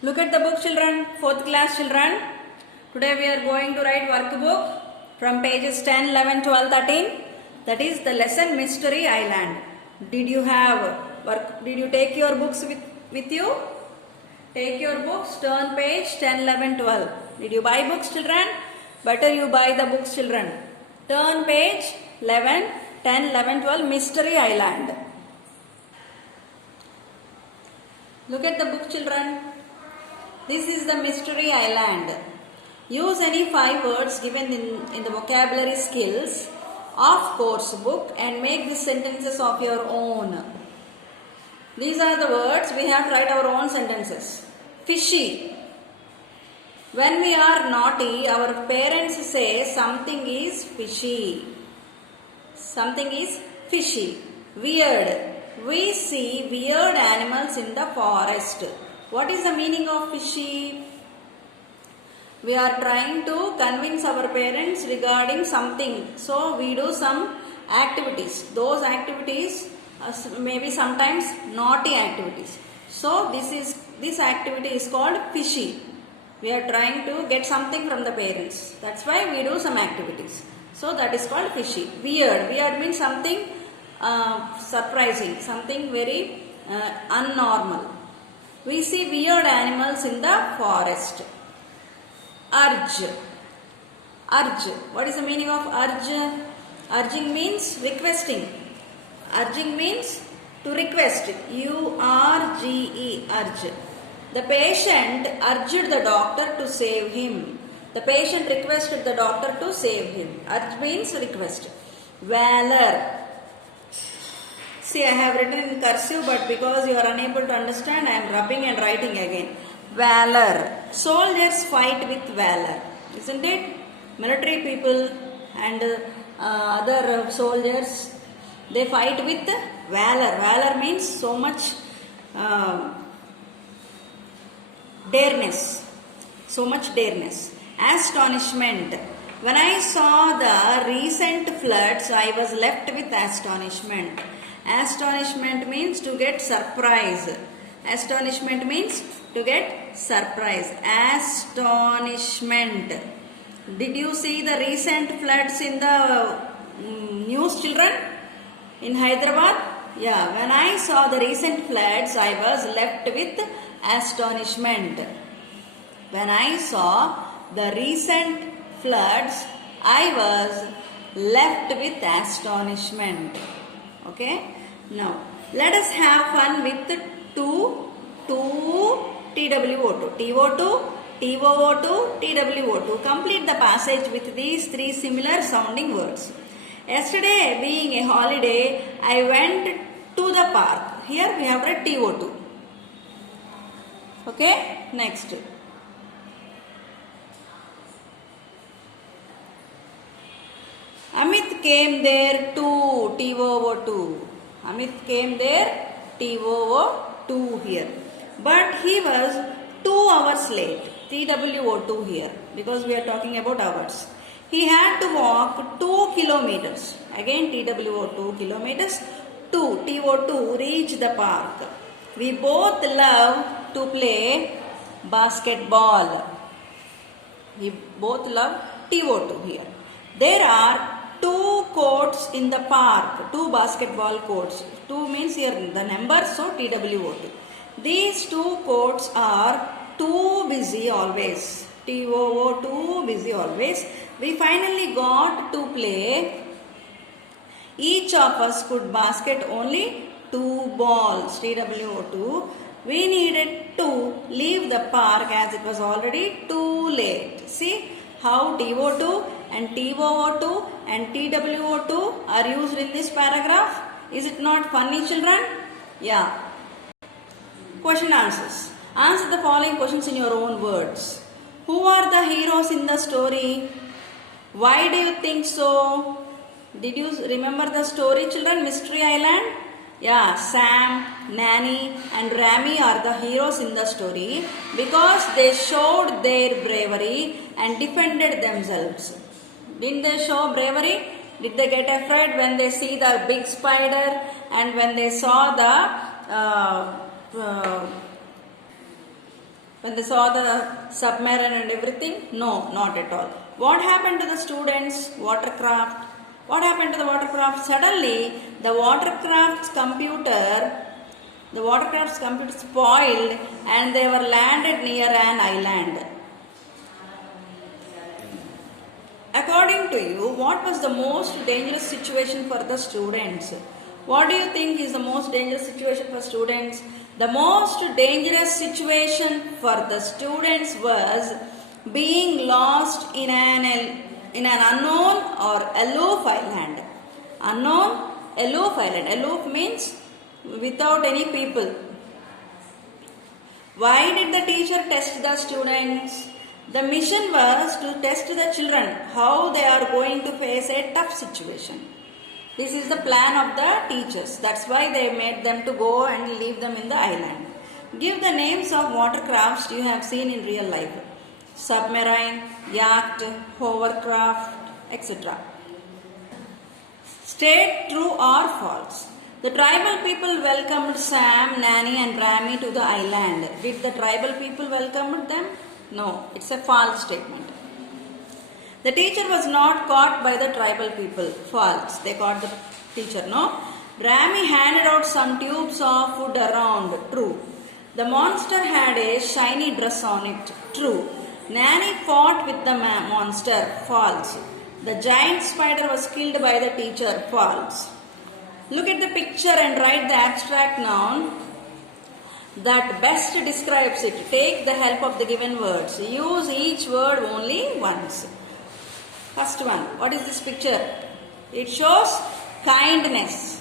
Look at the book, children, 4th class children. Today we are going to write workbook from pages 10, 11, 12, 13. That is the lesson Mystery Island. Did you have work? Did you take your books with you? Take your books, turn page 10, 11, 12. Did you buy books, children? Better you buy the books, children. Turn page 11, 10, 11, 12, Mystery Island. Look at the book, children. This is the Mystery Island. Use any 5 words given in the vocabulary skills of course book and make these sentences of your own. These are the words. We have to write our own sentences. Fishy. When we are naughty, our parents say something is fishy. Something is fishy. Weird. We see weird animals in the forest. What is the meaning of fishy? We are trying to convince our parents regarding something. So we do some activities. Those activities maybe sometimes naughty activities. So this activity is called fishy. We are trying to get something from the parents. That's why we do some activities. So that is called fishy. Weird. Weird means something surprising, something very unnormal. We see weird animals in the forest. Urge. Urge. What is the meaning of urge? Urging means requesting. Urging means to request. U-R-G-E. Urge. The patient urged the doctor to save him. The patient requested the doctor to save him. Urge means request. Valor. See, I have written in cursive, but because you are unable to understand, I am rubbing and writing again. Valor. Soldiers fight with valor, isn't it? Military people and other soldiers, they fight with valor. Valor means so much dareness. So much dareness. Astonishment. When I saw the recent floods, I was left with astonishment. Astonishment means to get surprise. Astonishment means to get surprise. Astonishment. Did you see the recent floods in the news, children? In Hyderabad? Yeah, when I saw the recent floods, I was left with astonishment. When I saw the recent floods, I was left with astonishment. Okay? Now, let us have fun with two TWO2. TO2, TOO2, TWO2. Complete the passage with these 3 similar sounding words. Yesterday, being a holiday, I went to the park. Here we have read TO2. Okay? Next. Amit came there too, TOO2. Amit came there, TOO2 here. But he was 2 hours late, TWO2 here, because we are talking about hours. He had to walk 2 kilometers. Again TWO2 kilometers. TO2 reach the park. We both love to play basketball. We both love TO2 here. There are 2 courts in the park, 2 basketball courts. 2 means here the number, so TWO2. These 2 courts are too busy always. TOO2 busy always. We finally got to play. Each of us could basket only 2 balls. TWO2. We needed to leave the park as it was already too late. See how TO2 and TOO2 and TWO2 are used in this paragraph. Is it not funny, children? Yeah. Question answers. Answer the following questions in your own words. Who are the heroes in the story? Why do you think so? Did you remember the story, children? Mystery Island? Yeah, Sam, Nanny and Rami are the heroes in the story because they showed their bravery and defended themselves. Didn't they show bravery? Did they get afraid when they see the big spider and when they saw the when they saw the submarine and everything? No, not at all. What happened to the students? Watercraft. What happened to the watercraft? Suddenly, the watercraft's computer spoiled and they were landed near an island. According to you, what was the most dangerous situation for the students? What do you think is the most dangerous situation for students? The most dangerous situation for the students was being lost in an unknown or aloof island. Unknown, aloof island. Aloof means without any people. Why did the teacher test the students? The mission was to test the children how they are going to face a tough situation. This is the plan of the teachers. That's why they made them to go and leave them in the island. Give the names of watercrafts you have seen in real life. Submarine, yacht, hovercraft, etc. State true or false. The tribal people welcomed Sam, Nanny and Rami to the island. Did the tribal people welcome them? No, it's a false statement. The teacher was not caught by the tribal people. False. They caught the teacher. No. Rami handed out some tubes of food around. True. The monster had a shiny dress on it. True. Nanny fought with the monster. False. The giant spider was killed by the teacher. False. Look at the picture and write the abstract noun that best describes it. Take the help of the given words. Use each word only once. First one, what is this picture? It shows kindness.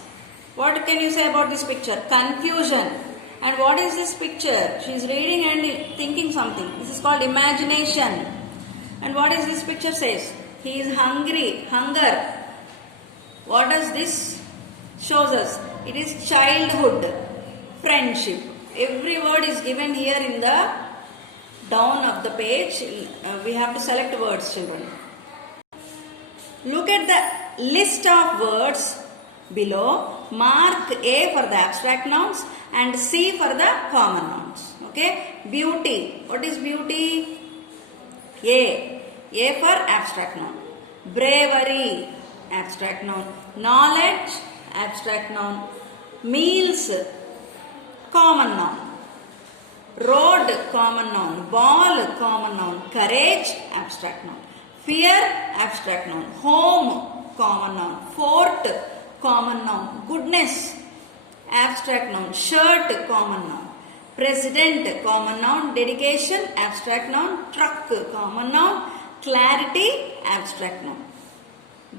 What can you say about this picture? Confusion. And what is this picture? She is reading and thinking something. This is called imagination. And what is this picture says? He is hungry. Hunger. What does this shows us? It is childhood. Friendship. Every word is given here in the down of the page. We have to select words, children. Look at the list of words below. Mark A for the abstract nouns and C for the common nouns. Okay. Beauty. What is beauty? A. A for abstract noun. Bravery. Abstract noun. Knowledge. Abstract noun. Meals. Common noun. Road. Common noun. Ball. Common noun. Courage. Abstract noun. Fear, abstract noun. Home, common noun. Fort, common noun. Goodness, abstract noun. Shirt, common noun. President, common noun. Dedication, abstract noun. Truck, common noun. Clarity, abstract noun.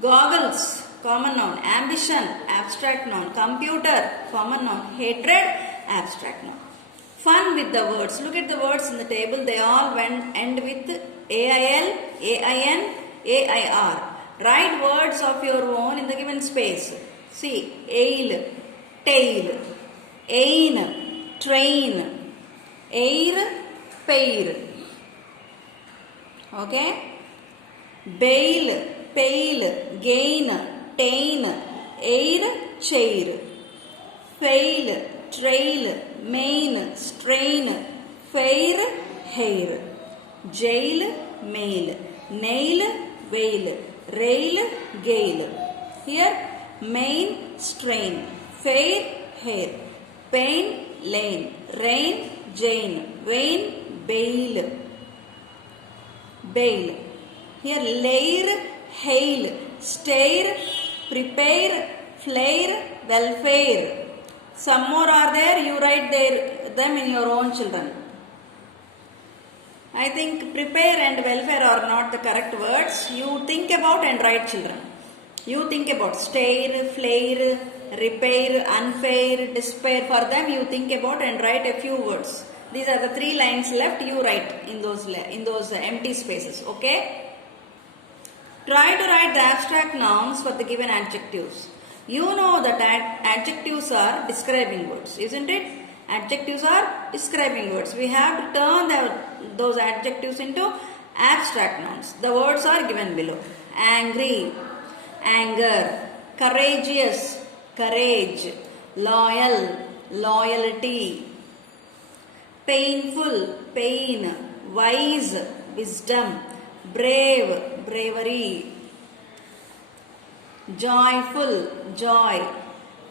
Goggles, common noun. Ambition, abstract noun. Computer, common noun. Hatred, abstract noun. Fun with the words. Look at the words in the table. They all end with AIL, AIN, AIR. Write words of your own in the given space. See, ale, tail, ain, train, air, pair. Okay? Bail, pale, gain, tain, air, chair. Fail, trail, main, strain, fair, hair. Jail, mail, nail, veil, rail, gale. Here, main, strain, fair, hair, pain, lane, rain, Jane, vain, bail, bail. Here, lair, hail, stare, prepare, flare, welfare. Some more are there, you write them in your own, children. I think prepare and welfare are not the correct words. You think about and write, children. You think about stare, flare, repair, unfair, despair. For them you think about and write a few words. These are the 3 lines left. You write in those empty spaces. Okay? Try to write the abstract nouns for the given adjectives. You know that adjectives are describing words, isn't it? Adjectives are describing words. We have to turn those adjectives into abstract nouns. The words are given below. Angry, anger, courageous, courage, loyal, loyalty, painful, pain, wise, wisdom, brave, bravery, joyful, joy,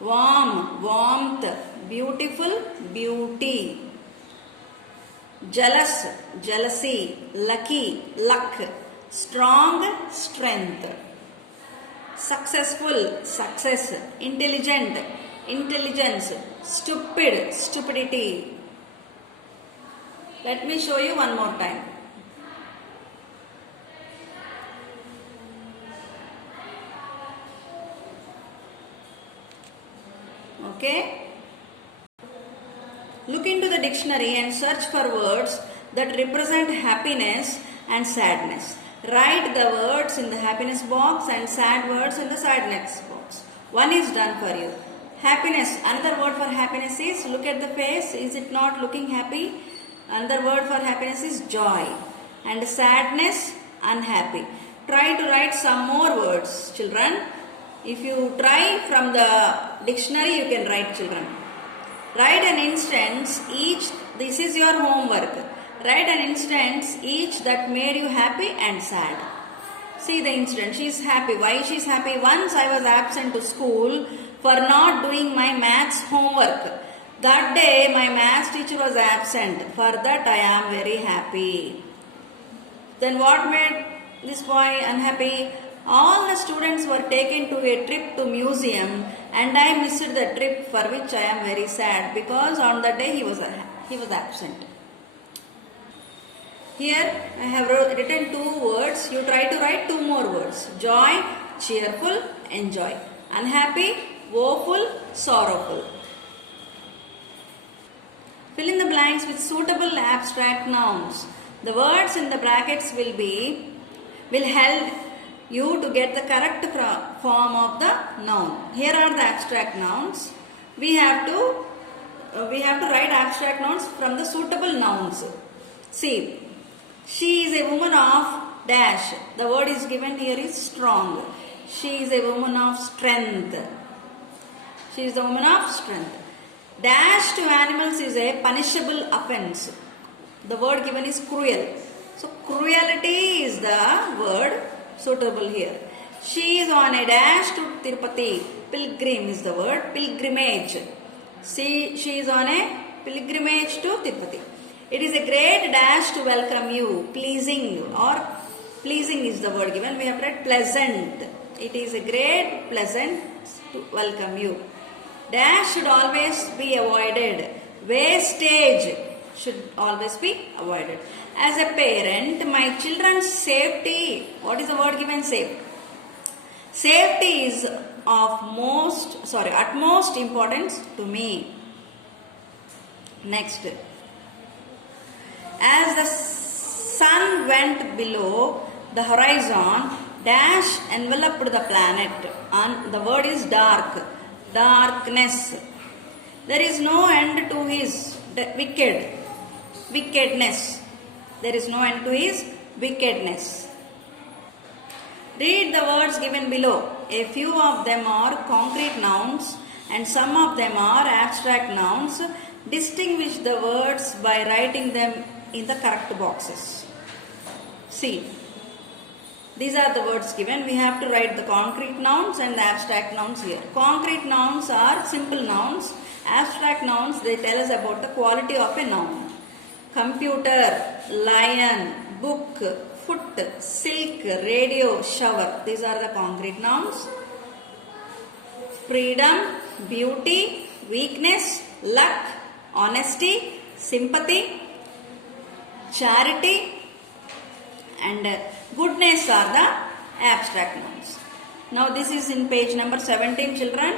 warm, warmth, beautiful, beauty, jealous, jealousy, lucky, luck, strong, strength, successful, success, intelligent, intelligence, stupid, stupidity. Let me show you one more time. Okay? Look into the dictionary and search for words that represent happiness and sadness. Write the words in the happiness box and sad words in the sadness box. One is done for you. Happiness. Another word for happiness is, look at the face. Is it not looking happy? Another word for happiness is joy. And sadness, unhappy. Try to write some more words, children. If you try from the dictionary, you can write, children. Write an instance each. This is your homework. Write an instance each that made you happy and sad. See the incident. She is happy. Why she is happy? Once I was absent to school for not doing my maths homework. That day my maths teacher was absent. For that I am very happy. Then what made this boy unhappy? All the students were taken to a trip to museum and I missed the trip, for which I am very sad, because on that day he was absent. Here I have written 2 words. You try to write 2 more words. Joy, cheerful, enjoy. Unhappy, woeful, sorrowful. Fill in the blanks with suitable abstract nouns. The words in the brackets will help you to get the correct form of the noun. Here are the abstract nouns. We have to write abstract nouns from the suitable nouns. See, she is a woman of dash. The word is given here is strong. She is a woman of strength. She is a woman of strength. Dash to animals is a punishable offense. The word given is cruel. So cruelty is the word suitable here. She is on a dash to Tirupati. Pilgrim is the word. Pilgrimage. She is on a pilgrimage to Tirupati. It is a great dash to welcome you. Pleasing, or pleasing is the word given. We have read pleasant. It is a great pleasant to welcome you. Dash should always be avoided. Wastage should always be avoided. As a parent, my children's safety, what is the word given? Safe. Safety is of utmost importance to me. Next. As the sun went below the horizon, dash enveloped the planet. And the word is dark. Darkness. There is no end to his wickedness. There is no end to his wickedness. Read the words given below. A few of them are concrete nouns and some of them are abstract nouns. Distinguish the words by writing them in the correct boxes. See, these are the words given. We have to write the concrete nouns and the abstract nouns here. Concrete nouns are simple nouns. Abstract nouns, they tell us about the quality of a noun. Computer, lion, book, foot, silk, radio, shower. These are the concrete nouns. Freedom, beauty, weakness, luck, honesty, sympathy, charity, and goodness are the abstract nouns. Now this is in page number 17, children.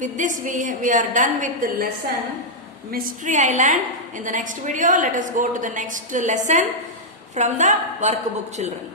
With this we are done with the lesson Mystery Island. In the next video, let us go to the next lesson from the workbook, children.